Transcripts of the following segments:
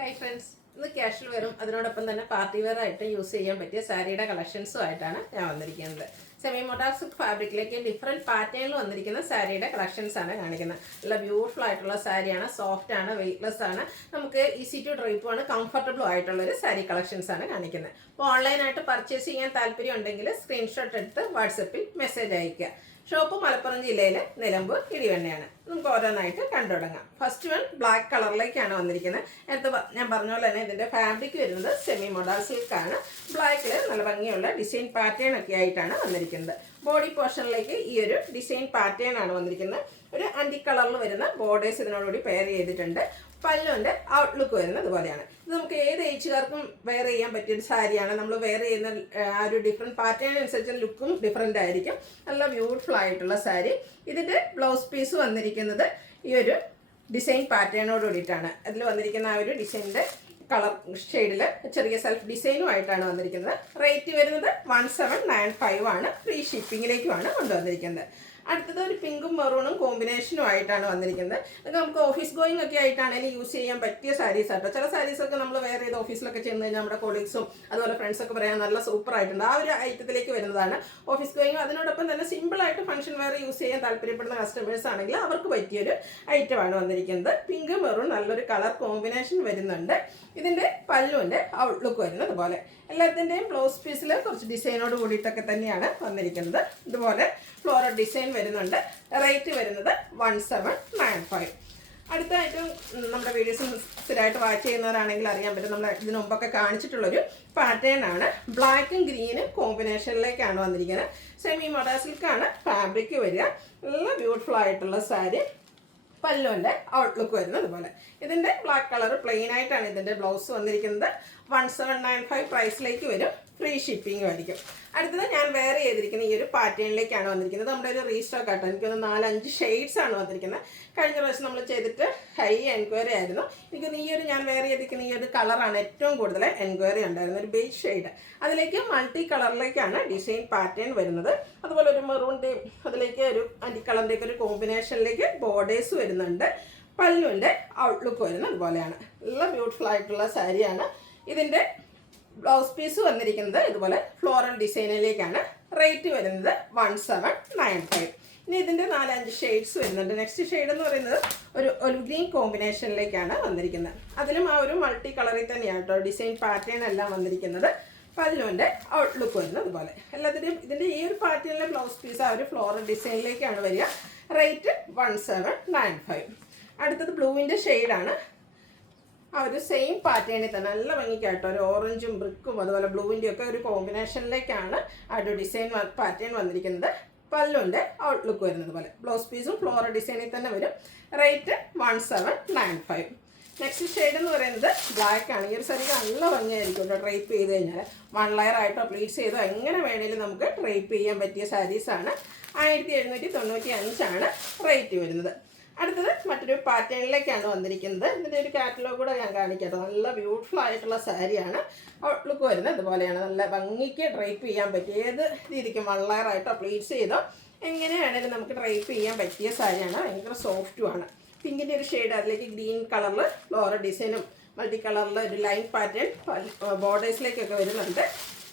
Hi friends, ഇന്ന് casual വെയറും അതിനോടൊപ്പം തന്നെ പാർട്ടി വെയർ ആയിട്ട് യൂസ് ചെയ്യാൻ പറ്റിയ സാരിയുടെ കളക്ഷൻസും ആയിട്ടാണ് ഞാൻ വന്നിരിക്കുന്നത്. സെമി മോഡാർ സിൽക്ക് ഫാബ്രിക്കിലേക്ക് ഡിഫറെൻറ്റ് പാറ്റേണിൽ വന്നിരിക്കുന്ന സാരിയുടെ കളക്ഷൻസ് ആണ് കാണിക്കുന്നത്. നല്ല ബ്യൂട്ടിഫുൾ ആയിട്ടുള്ള സാരിയാണ്, സോഫ്റ്റ് ആണ്, വെയ്റ്റ്ലെസ് ആണ്, നമുക്ക് ഈസി ടു ഡ്രൈപ്പും ആണ്, കംഫർട്ടബിളും ആയിട്ടുള്ളൊരു സാരി കളക്ഷൻസ് ആണ് കാണിക്കുന്നത്. അപ്പോൾ ഓൺലൈനായിട്ട് പർച്ചേസ് ചെയ്യാൻ താല്പര്യം ഉണ്ടെങ്കിൽ സ്ക്രീൻഷോട്ട് എടുത്ത് വാട്സപ്പിൽ മെസ്സേജ് അയയ്ക്കുക. ഷോപ്പ് മലപ്പുറം ജില്ലയിലെ നിലമ്പൂർ ഇടിവണ്ണയാണ്. നമുക്ക് ഓരോന്നായിട്ട് കണ്ടു തുടങ്ങാം. ഫസ്റ്റ് വൺ ബ്ലാക്ക് കളറിലേക്കാണ് വന്നിരിക്കുന്നത്. നേരത്തെ ഞാൻ പറഞ്ഞ പോലെ തന്നെ ഇതിൻ്റെ ഫാബ്രിക് വരുന്നത് സെമി മോഡാർ സിൽക്ക് ആണ്. ബ്ലാക്കിൽ നല്ല ഭംഗിയുള്ള ഡിസൈൻ പാറ്റേൺ ഒക്കെ ആയിട്ടാണ് വന്നിരിക്കുന്നത്. ബോഡി പോർഷനിലേക്ക് ഈ ഒരു ഡിസൈൻ പാറ്റേൺ ആണ് വന്നിരിക്കുന്നത്. ഒരു അന്റി കളറിൽ വരുന്ന ബോർഡേഴ്സ് ഇതിനോടുകൂടി പെയർ ചെയ്തിട്ടുണ്ട്. പല്ലുവിൻ്റെ ഔട്ട്ലുക്ക് വരുന്നത് ഇതുപോലെയാണ്. ഇത് നമുക്ക് ഏത് ഏജുകാർക്കും വെയർ ചെയ്യാൻ പറ്റിയൊരു സാരിയാണ്. നമ്മൾ വെയർ ചെയ്യുന്ന ആ ഒരു ഡിഫറെൻറ്റ് പാറ്റേൺ അനുസരിച്ച് ലുക്കും ഡിഫറെൻ്റ് ആയിരിക്കും. നല്ല ബ്യൂട്ടിഫുൾ ആയിട്ടുള്ള സാരി. ഇതിൻ്റെ ബ്ലൗസ് പീസ് വന്നിരിക്കുന്നത് ഈ ഒരു ഡിസൈൻ പാറ്റേണോട് കൂടിയിട്ടാണ്. അതിൽ വന്നിരിക്കുന്ന ആ ഒരു ഡിസൈനിൻ്റെ കളർ ഷെയ്ഡിൽ ചെറിയ സെൽഫ് ഡിസൈനുമായിട്ടാണ് വന്നിരിക്കുന്നത്. റേറ്റ് വരുന്നത് 1795 ആണ്. ഫ്രീ ഷിപ്പിങ്ങിലേക്കുമാണ് കൊണ്ടുവന്നിരിക്കുന്നത്. അടുത്തത് ഒരു പിങ്കും മെറൂണും കോമ്പിനേഷനും ആയിട്ടാണ് വന്നിരിക്കുന്നത്. ഇത് നമുക്ക് ഓഫീസ് ഗോയിങ് ഒക്കെ ആയിട്ടാണെങ്കിൽ യൂസ് ചെയ്യാൻ പറ്റിയ സാരീസ് ആട്ടോ. ചില സാരീസൊക്കെ നമ്മൾ വേറെ ചെയ്ത് ഓഫീസിലൊക്കെ ചെന്ന് കഴിഞ്ഞാൽ നമ്മുടെ കൊളീഗ്സും അതുപോലെ ഫ്രണ്ട്സൊക്കെ പറയാൻ നല്ല സൂപ്പർ ആയിട്ടുണ്ട്. ആ ഒരു ഐറ്റത്തിലേക്ക് വരുന്നതാണ് ഓഫീസ് ഗോയിങ്. അതിനോടൊപ്പം തന്നെ സിമ്പിളായിട്ട് ഫംഗ്ഷൻ വെയർ യൂസ് ചെയ്യാൻ താല്പര്യപ്പെടുന്ന കസ്റ്റമേഴ്സ് ആണെങ്കിൽ അവർക്ക് പറ്റിയൊരു ഐറ്റമാണ് വന്നിരിക്കുന്നത്. പിങ്ക് മെറൂൺ നല്ലൊരു കളർ കോമ്പിനേഷൻ വരുന്നുണ്ട്. ഇതിൻ്റെ പല്ലുവിൻ്റെ ഔട്ട്ലുക്ക് വരുന്നത് ഇതുപോലെ. എല്ലാത്തിൻ്റെയും ബ്ലൗസ് പീസിൽ കുറച്ച് ഡിസൈനോട് കൂടിയിട്ടൊക്കെ തന്നെയാണ് വന്നിരിക്കുന്നത്. ഇതുപോലെ ഫ്ലോറൽ ഡിസൈൻ വരുന്നുണ്ട്. റേറ്റ് വരുന്നത് 1795. അടുത്തായിട്ടും നമ്മുടെ വീഡിയോസ് സ്ഥിരമായിട്ട് വാച്ച് ചെയ്യുന്നവരാണെങ്കിൽ അറിയാൻ പറ്റും, നമ്മൾ ഇതിനു മുമ്പൊക്കെ കാണിച്ചിട്ടുള്ളൊരു പാറ്റേൺ ആണ്. ബ്ലാക്കും ഗ്രീനും കോമ്പിനേഷനിലേക്കാണ് വന്നിരിക്കുന്നത്. സെമി മോഡാർ സിൽക്കാണ് ഫാബ്രിക് വരിക. നല്ല ബ്യൂട്ടിഫുൾ ആയിട്ടുള്ള സാരി. പല്ലുവിൻ്റെ ഔട്ട്ലുക്ക് വരുന്നത് ഇതുപോലെ. ഇതിൻ്റെ ബ്ലാക്ക് കളർ പ്ലെയിൻ ആയിട്ടാണ് ഇതിൻ്റെ ബ്ലൗസ് വന്നിരിക്കുന്നത്. 1795 പ്രൈസിലേക്ക് വരും. ഫ്രീ ഷിപ്പിംഗ് ആയിരിക്കും. അടുത്തത് ഞാൻ വെയർ ചെയ്തിരിക്കുന്ന ഈ ഒരു പാറ്റേണിലേക്കാണ് വന്നിരിക്കുന്നത്. നമ്മുടെ ഒരു റീസ്റ്റോക്ക് ആട്ടോ. എനിക്കൊന്ന് 4-5 ഷെയ്ഡ്സ് ആണ് വന്നിരിക്കുന്നത്. കഴിഞ്ഞ പ്രാവശ്യം നമ്മൾ ചെയ്തിട്ട് ഹൈ എൻക്വയറി ആയിരുന്നു. എനിക്കൊന്ന് ഈ ഒരു ഞാൻ വെയർ ചെയ്തിരിക്കുന്ന ഈ ഒരു കളറാണ് ഏറ്റവും കൂടുതൽ എൻക്വയറി ഉണ്ടായിരുന്നത്, ഒരു ബേജ് ഷെയ്ഡ്. അതിലേക്ക് മൾട്ടി കളറിലേക്കാണ് ഡിസൈൻ പാറ്റേൺ വരുന്നത്. അതുപോലെ ഒരു മെറൂണിൻ്റെയും അതിലേക്ക് ഒരു അന്റി കളറിൻ്റെയൊക്കെ ഒരു കോമ്പിനേഷനിലേക്ക് ബോർഡേഴ്സ് വരുന്നുണ്ട്. പല്ലുവിൻ്റെ ഔട്ട്ലുക്ക് വരുന്നത് അതുപോലെയാണ്. നല്ല ബ്യൂട്ടിഫുൾ ആയിട്ടുള്ള സാരിയാണ്. ഇതിൻ്റെ ബ്ലൗസ് പീസ് വന്നിരിക്കുന്നത് ഇതുപോലെ ഫ്ലോറൽ ഡിസൈനിലേക്കാണ്. റേറ്റ് വരുന്നത് 1795. ഇനി ഇതിൻ്റെ 4-5 ഷെയ്ഡ്സ് വരുന്നുണ്ട്. നെക്സ്റ്റ് ഷെയ്ഡ് എന്ന് പറയുന്നത് ഒരു ഒലിവ് ഗ്രീൻ കോമ്പിനേഷനിലേക്കാണ് വന്നിരിക്കുന്നത്. അതിലും ആ ഒരു മൾട്ടി കളറിൽ തന്നെയാണ് കേട്ടോ ഡിസൈൻ പാറ്റേൺ എല്ലാം വന്നിരിക്കുന്നത്. പല്ലുവിൻ്റെ ഔട്ട്ലുക്ക് വരുന്നത് അതുപോലെ. എല്ലാത്തിൻ്റെയും ഇതിൻ്റെ ഈ ഒരു പാറ്റേണിലെ ബ്ലൗസ് പീസ് ആ ഒരു ഫ്ലോറൽ ഡിസൈനിലേക്കാണ് വരിക. റേറ്റ് 1795. അടുത്തത് ബ്ലൂവിൻ്റെ ഷെയ്ഡാണ്. ആ ഒരു സെയിം പാറ്റേണിൽ തന്നെ നല്ല ഭംഗിക്കാട്ടോ ഒരു ഓറഞ്ചും ബ്രിക്കും അതുപോലെ ബ്ലൂവിൻ്റെയും ഒക്കെ ഒരു കോമ്പിനേഷനിലേക്കാണ് ആ ഒരു ഡിസൈൻ പാറ്റേൺ വന്നിരിക്കുന്നത്. പല്ലുവിൻ്റെ ഔട്ട്ലുക്ക് വരുന്നത് പോലെ. ബ്ലൗസ് പീസും ഫ്ലോറൽ ഡിസൈനിൽ തന്നെ വരും. റേറ്റ് 1795. നെക്സ്റ്റ് ഷെയ്ഡ് എന്ന് പറയുന്നത് ബ്ലാക്ക് ആണ്. ഈ ഒരു സാരിക്ക് നല്ല ഭംഗിയായിരിക്കും കേട്ടോ ഡ്രൈപ്പ് ചെയ്ത് കഴിഞ്ഞാൽ. 1 ലെയർ ആയിട്ടോ പ്ലീറ്റ്സ് ചെയ്തോ എങ്ങനെ വേണമെങ്കിലും നമുക്ക് ഡ്രൈപ്പ് ചെയ്യാൻ പറ്റിയ സാരീസാണ്. 1795 ആണ് റേറ്റ് വരുന്നത്. അടുത്തത് മറ്റൊരു പാറ്റേണിലേക്കാണ് വന്നിരിക്കുന്നത്. ഇതിൻ്റെ ഒരു കാറ്റലോഗ് കൂടെ ഞാൻ കാണിക്കാം. നല്ല ബ്യൂട്ടിഫുൾ ആയിട്ടുള്ള സാരിയാണ്. ഔട്ട്ലുക്ക് വരുന്നത് ഇതുപോലെയാണ്. നല്ല ഭംഗിക്ക് ഡ്രൈപ്പ് ചെയ്യാൻ പറ്റിയ ഏത് രീതിക്കും 1 ലെയർ ആയിട്ടോ പ്ലീറ്റ്സ് ചെയ്തോ എങ്ങനെ വേണമെങ്കിലും നമുക്ക് ഡ്രൈപ്പ് ചെയ്യാൻ പറ്റിയ സാരിയാണ്. ഭയങ്കര സോഫ്റ്റുമാണ്. പിങ്കിൻ്റെ ഒരു ഷെയ്ഡ്, അതിലേക്ക് ഗ്രീൻ കളറിൽ ഫ്ലോറൽ ഡിസൈനും മൾട്ടി കളറിൽ ഒരു ലൈൻ പാറ്റേൺ ബോർഡേഴ്സിലേക്കൊക്കെ വരുന്നുണ്ട്.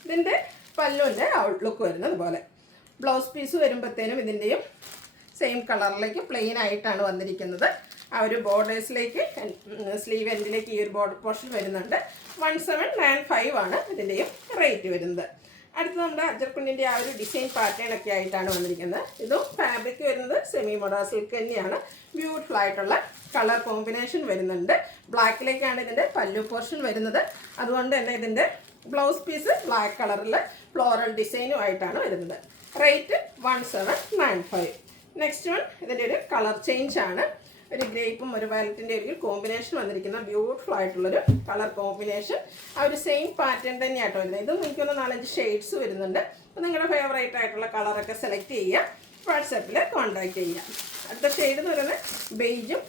ഇതിൻ്റെ പല്ലുവിൻ്റെ ഔട്ട്ലുക്ക് വരുന്നത് ഇതുപോലെ. ബ്ലൗസ് പീസ് വരുമ്പോഴത്തേനും ഇതിൻ്റെയും സെയിം കളറിലേക്ക് പ്ലെയിൻ ആയിട്ടാണ് വന്നിരിക്കുന്നത്. ആ ഒരു ബോർഡേഴ്സിലേക്ക് സ്ലീവ് എൻഡിലേക്ക് ഈ ഒരു ബോർഡർ പോർഷൻ വരുന്നുണ്ട്. 1795 ആണ് ഇതിൻ്റെയും റേറ്റ് വരുന്നത്. അടുത്ത് നമ്മുടെ അജർക്കുണ്ടിൻ്റെ ആ ഒരു ഡിസൈൻ പാറ്റേൺ ഒക്കെ ആയിട്ടാണ് വന്നിരിക്കുന്നത്. ഇതും ഫാബ്രിക് വരുന്നത് സെമി മോഡാർ സിൽക്ക് തന്നെയാണ്. ബ്യൂട്ടിഫുൾ ആയിട്ടുള്ള കളർ കോമ്പിനേഷൻ വരുന്നുണ്ട്. ബ്ലാക്കിലേക്കാണ് ഇതിൻ്റെ പല്ലു പോർഷൻ വരുന്നത്. അതുകൊണ്ട് തന്നെ ഇതിൻ്റെ ബ്ലൗസ് പീസ് ബ്ലാക്ക് കളറിൽ ഫ്ലോറൽ ഡിസൈനും ആയിട്ടാണ് വരുന്നത്. റേറ്റ് 1795. നെക്സ്റ്റ് വൺ ഇതിൻ്റെ ഒരു കളർ ചേഞ്ച് ആണ്. ഒരു ഗ്രേപ്പും ഒരു വയലറ്റിൻ്റെ ഒരു കോമ്പിനേഷൻ വന്നിരിക്കുന്ന ബ്യൂട്ടിഫുൾ ആയിട്ടുള്ളൊരു കളർ കോമ്പിനേഷൻ. ആ ഒരു സെയിം പാറ്റേൺ തന്നെയാട്ടോ വരുന്നത്. ഇതും എനിക്കൊന്ന് 4-5 ഷെയ്ഡ്സ് വരുന്നുണ്ട്. അപ്പോൾ നിങ്ങളുടെ ഫേവറേറ്റ് ആയിട്ടുള്ള കളറൊക്കെ സെലക്ട് ചെയ്യുക, വാട്സാപ്പിൽ കോൺടാക്റ്റ് ചെയ്യുക. അടുത്ത ഷെയ്ഡ് എന്ന് പറയുന്നത് ബെയ്ജും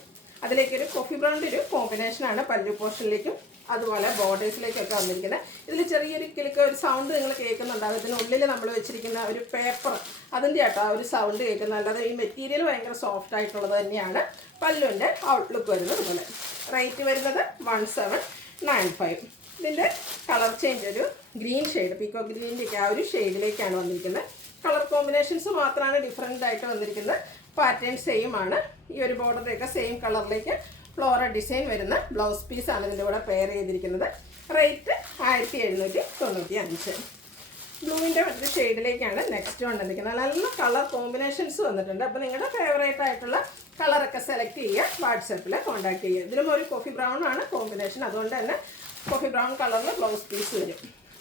അതിലേക്കൊരു കോഫി ബ്രൗണിൻ്റെ ഒരു കോമ്പിനേഷനാണ് പല്ലു പോർഷനിലേക്കും അതുപോലെ ബോർഡേഴ്സിലേക്കൊക്കെ വന്നിരിക്കുന്നത്. ഇതിൽ ചെറിയൊരു കിളിക്ക് ഒരു സൗണ്ട് നിങ്ങൾ കേൾക്കുന്നുണ്ടാവും. ഇതിനുള്ളിൽ നമ്മൾ വെച്ചിരിക്കുന്ന ഒരു പേപ്പർ അതിൻ്റെ ആട്ടോ ആ ഒരു സൗണ്ട് കേൾക്കുന്നത്. അല്ലാതെ ഈ മെറ്റീരിയൽ ഭയങ്കര സോഫ്റ്റ് ആയിട്ടുള്ളത് തന്നെയാണ്. പല്ലുവിൻ്റെ ഔട്ട്ലുക്ക് വരുന്നത് പോലെ. റേറ്റ് വരുന്നത് 1795. 9.5. ഇതിൻ്റെ കളർ ചേഞ്ച് ഒരു ഗ്രീൻ ഷെയ്ഡ്, പീക്കോ ഗ്രീനിൻ്റെ ആ ഒരു ഷെയ്ഡിലേക്കാണ് വന്നിരിക്കുന്നത്. കളർ കോമ്പിനേഷൻസ് മാത്രമാണ് ഡിഫറെൻ്റ് ആയിട്ട് വന്നിരിക്കുന്നത്. പാറ്റേൺ സെയിം ആണ്. ഈ ഒരു ബോർഡറിൻ്റെയൊക്കെ സെയിം കളറിലേക്ക് ഫ്ലോറൽ ഡിസൈൻ വരുന്ന ബ്ലൗസ് പീസാണ് ഇതിൻ്റെ കൂടെ പെയർ ചെയ്തിരിക്കുന്നത്. റേറ്റ് 1795. ബ്ലൂവിൻ്റെ മറ്റൊരു ഷെയ്ഡിലേക്കാണ് നെക്സ്റ്റ് വന്നിരിക്കുന്നത്. നല്ല കളർ കോമ്പിനേഷൻസ് വന്നിട്ടുണ്ട്. അപ്പോൾ നിങ്ങളുടെ ഫേവറേറ്റ് ആയിട്ടുള്ള കളറൊക്കെ സെലക്ട് ചെയ്യുക, വാട്സപ്പിൽ കോൺടാക്ട് ചെയ്യുക. ഇതിലും ഒരു കോഫി ബ്രൗൺ ആണ് കോമ്പിനേഷൻ, അതുകൊണ്ട് തന്നെ കോഫി ബ്രൗൺ കളറിൽ ബ്ലൗസ് പീസ് വരും.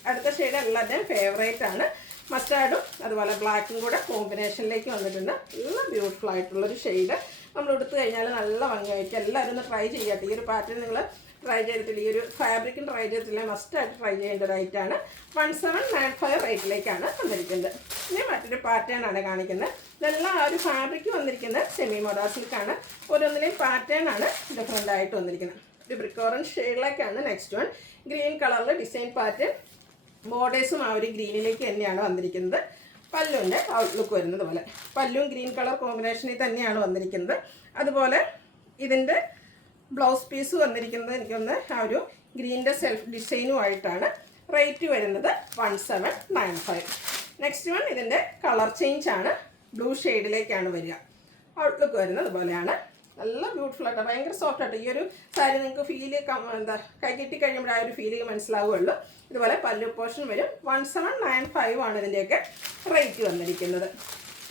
അടുത്ത ഷെയ്ഡ് എല്ലാവരുടെയും ഫേവറേറ്റ് ആണ്. മസ്റ്റാർഡും അതുപോലെ ബ്ലാക്കും കൂടെ കോമ്പിനേഷനിലേക്ക് വന്നിട്ടുണ്ട്. നല്ല ബ്യൂട്ടിഫുൾ ആയിട്ടുള്ളൊരു ഷെയ്ഡ്. നമ്മൾ എടുത്തു കഴിഞ്ഞാൽ നല്ല ഭംഗിയായിരിക്കും. എല്ലാവരും ഒന്ന് ട്രൈ ചെയ്യാത്ത ഈ ഒരു പാറ്റേൺ നിങ്ങൾ ട്രൈ ചെയ്തിട്ടില്ല, ഈ ഒരു ഫാബ്രിക്കും ട്രൈ ചെയ്തിട്ടില്ല, മസ്റ്റായിട്ട് ട്രൈ ചെയ്യേണ്ട ഒരു ഐറ്റാണ്. 1795 റേറ്റിലേക്കാണ് വന്നിരിക്കുന്നത്. ഇനി മറ്റൊരു പാറ്റേൺ ആണ് കാണിക്കുന്നത്. ഇതെല്ലാം ആ ഒരു ഫാബ്രിക് വന്നിരിക്കുന്നത് സെമി മോഡൽ സിൽക്കാണ്. ഓരോന്നിനെയും പാറ്റേൺ ആണ് ഡിഫറെൻ്റ് ആയിട്ട് വന്നിരിക്കുന്നത്. ഒരു ബ്രിക്ക് ഓറഞ്ച് ഷെയ്ഡിലേക്കാണ് നെക്സ്റ്റ് വൺ. ഗ്രീൻ കളറിൽ ഡിസൈൻ പാറ്റേൺ, ബോർഡേഴ്സും ആ ഒരു ഗ്രീനിലേക്ക് തന്നെയാണ് വന്നിരിക്കുന്നത്. പല്ലുവിൻ്റെ ഔട്ട്ലുക്ക് വരുന്നത് പോലെ പല്ലും ഗ്രീൻ കളർ കോമ്പിനേഷനിൽ തന്നെയാണ് വന്നിരിക്കുന്നത്. അതുപോലെ ഇതിൻ്റെ ബ്ലൗസ് പീസ് വന്നിരിക്കുന്നത് എനിക്കൊന്ന് ആ ഒരു ഗ്രീനിൻ്റെ സെൽഫ് ഡിസൈനുമായിട്ടാണ്. റേറ്റ് വരുന്നത് 1795. നെക്സ്റ്റ് വൺ ഇതിൻ്റെ കളർ ചേഞ്ച് ആണ്. ബ്ലൂ ഷെയ്ഡിലേക്കാണ് വരിക. ഔട്ട്ലുക്ക് വരുന്നത് അതുപോലെയാണ്. നല്ല ബ്യൂട്ടിഫുൾ ആയിട്ട് ഭയങ്കര സോഫ്റ്റ് ആയിട്ട് ഈ ഒരു സാരി നിങ്ങൾക്ക് ഫീല് കൈ കിട്ടി കഴിയുമ്പോൾ ആ ഒരു ഫീലിംഗ് മനസ്സിലാവുകയുള്ളൂ. ഇതുപോലെ പല്ലു പോർഷൻ വരും. 1795 ആണ് ഇതിൻ്റെയൊക്കെ റേറ്റ് വന്നിരിക്കുന്നത്.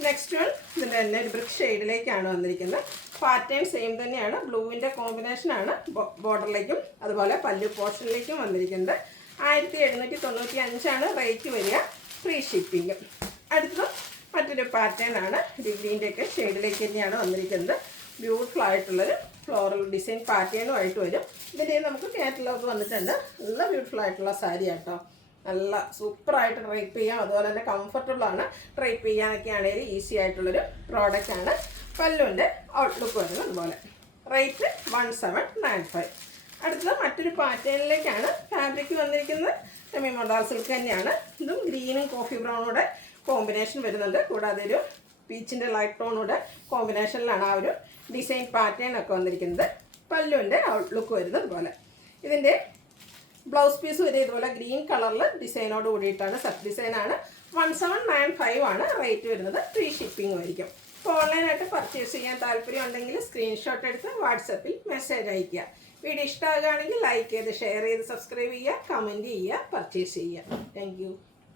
നെക്സ്റ്റ് വൺ ഇതിൻ്റെ തന്നെ ഒരു ബ്രിക്ക് ഷെയ്ഡിലേക്കാണ് വന്നിരിക്കുന്നത്. പാറ്റേൺ സെയിം തന്നെയാണ്. ബ്ലൂവിൻ്റെ കോമ്പിനേഷനാണ് ബോർഡറിലേക്കും അതുപോലെ പല്ലു പോർഷനിലേക്കും വന്നിരിക്കുന്നത്. 1795 ആണ് റേറ്റ് വരിക. Free shipping. അടുത്തത് മറ്റൊരു പാറ്റേൺ ആണ്. ഗ്രീൻ്റെയൊക്കെ ഷെയ്ഡിലേക്ക് തന്നെയാണ് വന്നിരിക്കുന്നത്. ബ്യൂട്ടിഫുൾ ആയിട്ടുള്ളൊരു ഫ്ലോറൽ ഡിസൈൻ പാറ്റേണുമായിട്ട് വരും. ഇതിൻ്റെ നമുക്ക് കാറ്റലോഗ് വന്നിട്ടുണ്ട്. നല്ല ബ്യൂട്ടിഫുൾ ആയിട്ടുള്ള സാരി ആട്ടോ. നല്ല സൂപ്പറായിട്ട് ഡ്രൈപ്പ് ചെയ്യാം. അതുപോലെ തന്നെ കംഫർട്ടബിളാണ്. ഡ്രൈപ്പ് ചെയ്യാനൊക്കെ ആണെങ്കിൽ ഈസി ആയിട്ടുള്ളൊരു പ്രോഡക്റ്റാണ്. പല്ലുവിൻ്റെ ഔട്ട്ലുക്ക് വരുന്നത് അതുപോലെ. റേറ്റ് 1795. അടുത്തത് മറ്റൊരു പാറ്റേണിലേക്കാണ് ഫാബ്രിക് വന്നിരിക്കുന്നത്. സെമി മോഡൽ സിൽക്ക് തന്നെയാണ്. ഇതും ഗ്രീനും കോഫി ബ്രൗണൂടെ കോമ്പിനേഷൻ വരുന്നുണ്ട്. കൂടാതെ ഒരു പീച്ചിൻ്റെ ലൈറ്റ് ടോണൂടെ കോമ്പിനേഷനിലാണ് ആ ഒരു ഡിസൈൻ പാറ്റേൺ ഒക്കെ വന്നിരിക്കുന്നത്. പല്ലുവിൻ്റെ ഔട്ട്ലുക്ക് വരുന്നത് അതുപോലെ. ഇതിൻ്റെ ബ്ലൗസ് പീസ് വരെ ഇതുപോലെ ഗ്രീൻ കളറിൽ ഡിസൈനോട് കൂടിയിട്ടാണ്. സബ് ഡിസൈനാണ്. 1795 ആണ് റേറ്റ് വരുന്നത്. ഫ്രീ ഷിപ്പിംഗ് ആയിരിക്കും. അപ്പോൾ ഓൺലൈനായിട്ട് പർച്ചേസ് ചെയ്യാൻ താല്പര്യം ഉണ്ടെങ്കിൽ സ്ക്രീൻഷോട്ട് എടുത്ത് വാട്സപ്പിൽ മെസ്സേജ് അയയ്ക്കുക. വീഡിയോ ഇഷ്ടമാകുകയാണെങ്കിൽ ലൈക്ക് ചെയ്ത് ഷെയർ ചെയ്ത് സബ്സ്ക്രൈബ് ചെയ്യുക, കമൻറ്റ് ചെയ്യുക, പർച്ചേസ് ചെയ്യുക. താങ്ക്